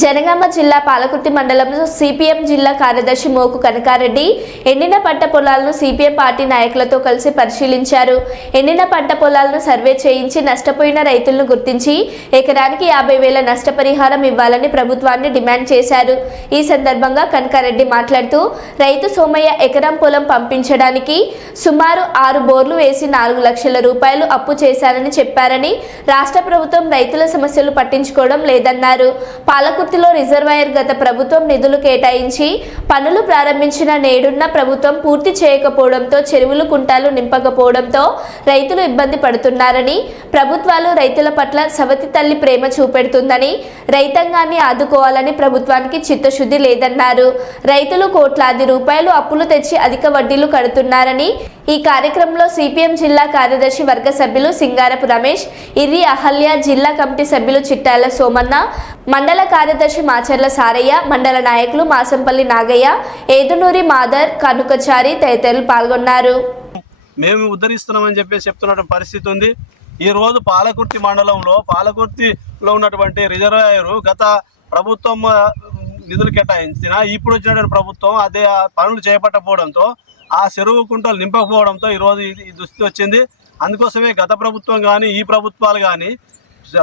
జనగామ జిల్లా పాలకుర్తి మండలంలో సిపిఎం జిల్లా కార్యదర్శి మోకు కనకారెడ్డి ఎండిన పంట పొలాలను సిపిఎం పార్టీ నాయకులతో కలిసి పరిశీలించారు. ఎండిన పంట పొలాలను సర్వే చేయించి నష్టపోయిన రైతులను గుర్తించి ఎకరానికి యాభై వేల నష్టపరిహారం ఇవ్వాలని ప్రభుత్వాన్ని డిమాండ్ చేశారు. ఈ సందర్భంగా కనకారెడ్డి మాట్లాడుతూ రైతు సోమయ్య ఎకరం పొలం పంపించడానికి సుమారు ఆరు బోర్లు వేసి నాలుగు లక్షల రూపాయలు అప్పు చేశారని చెప్పారని రాష్ట్ర ప్రభుత్వం రైతుల సమస్యలు పట్టించుకోవడం లేదన్నారు. పాలకు పాలకుర్తిలో రిజర్వాయర్ గత ప్రభుత్వం నిధులు కేటాయించి పనులు ప్రారంభించిన నేడున్న ప్రభుత్వం పూర్తి చేయకపోవడంతో చెరువులు కుంటాలు నింపకపోవడంతో రైతులు ఇబ్బంది పడుతున్నారని ప్రభుత్వాలు రైతుల పట్ల సవతి తల్లి ప్రేమ చూపెడుతుందని రైతాంగాన్ని ఆదుకోవాలని ప్రభుత్వానికి చిత్తశుద్ధి లేదన్నారు. రైతులు కోట్లాది రూపాయలు అప్పులు తెచ్చి అధిక వడ్డీలు కడుతున్నారని ఈ కార్యక్రమంలో సిపిఎం జిల్లా కార్యదర్శి వర్గ సభ్యులు సింగారపు రమేష్ ఇర్రి అహల్య జిల్లా కమిటీ సభ్యులు చిట్టాల సోమన్న మండల కార్యదర్శి మాచర్ల సారయ్య మండల నాయకులు మాసంపల్లి నాగయ్య ఏదునూరి మాదర్ కనుకచారి తదితరులు పాల్గొన్నారు. మేము ఉద్ధరిస్తున్నామని చెప్పేసి చెప్తున్న పరిస్థితి ఉంది. ఈ రోజు పాలకుర్తి మండలంలో పాలకుర్తిలో ఉన్నటువంటి రిజర్వాయర్ గత ప్రభుత్వం నిధులు కేటాయించిన ఇప్పుడు వచ్చినటువంటి ప్రభుత్వం అదే పనులు చేపట్టకపోవడంతో ఆ చెరువు కుంటలు నింపకపోవడంతో ఈరోజు ఈ దుస్థితి వచ్చింది. అందుకోసమే గత ప్రభుత్వం కానీ ఈ ప్రభుత్వాలు కానీ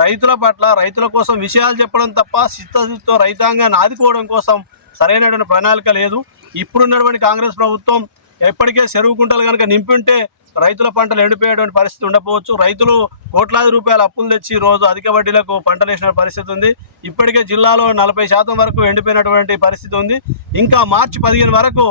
రైతుల పట్ల రైతుల కోసం విషయాలు చెప్పడం తప్ప చిత్తశుద్ధితో రైతాంగాన్ని ఆదుకోవడం కోసం సరైనటువంటి ప్రణాళిక లేదు. ఇప్పుడున్నటువంటి కాంగ్రెస్ ప్రభుత్వం ఎప్పటికే చెరువు కుంటలు కనుక నింపుంటే రైతుల పంటలు ఎండిపోయేటువంటి పరిస్థితి ఉండకపోవచ్చు. రైతులు కోట్లాది రూపాయల అప్పులు తెచ్చి రోజు అధిక వడ్డీలకు పంటలు వేసిన పరిస్థితి ఉంది. ఇప్పటికే జిల్లాలో నలభై శాతం వరకు ఎండిపోయినటువంటి పరిస్థితి ఉంది. ఇంకా మార్చి పదిహేను వరకు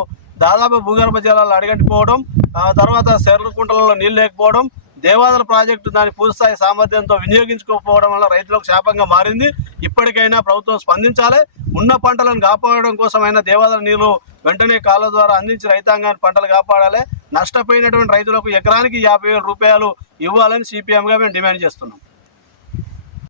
దాదాపు భూగర్భ జలాలు అడగంటిపోవడం ఆ తర్వాత చెరువు నీళ్ళు లేకపోవడం దేవాదల ప్రాజెక్టు దాని పూర్తిస్థాయి సామర్థ్యంతో వినియోగించుకోకపోవడం వల్ల రైతులకు శాపంగా మారింది. ఇప్పటికైనా ప్రభుత్వం స్పందించాలి. ఉన్న పంటలను కాపాడడం కోసమైనా దేవాదల నీరు వెంటనే కాళ్ళ ద్వారా అందించి రైతాంగాన్ని పంటలు కాపాడాలి. నష్టపోయినటువంటి రైతులకు ఎకరానికి యాభై వేల రూపాయలు ఇవ్వాలని సిపిఎంగా మేము డిమాండ్ చేస్తున్నాం.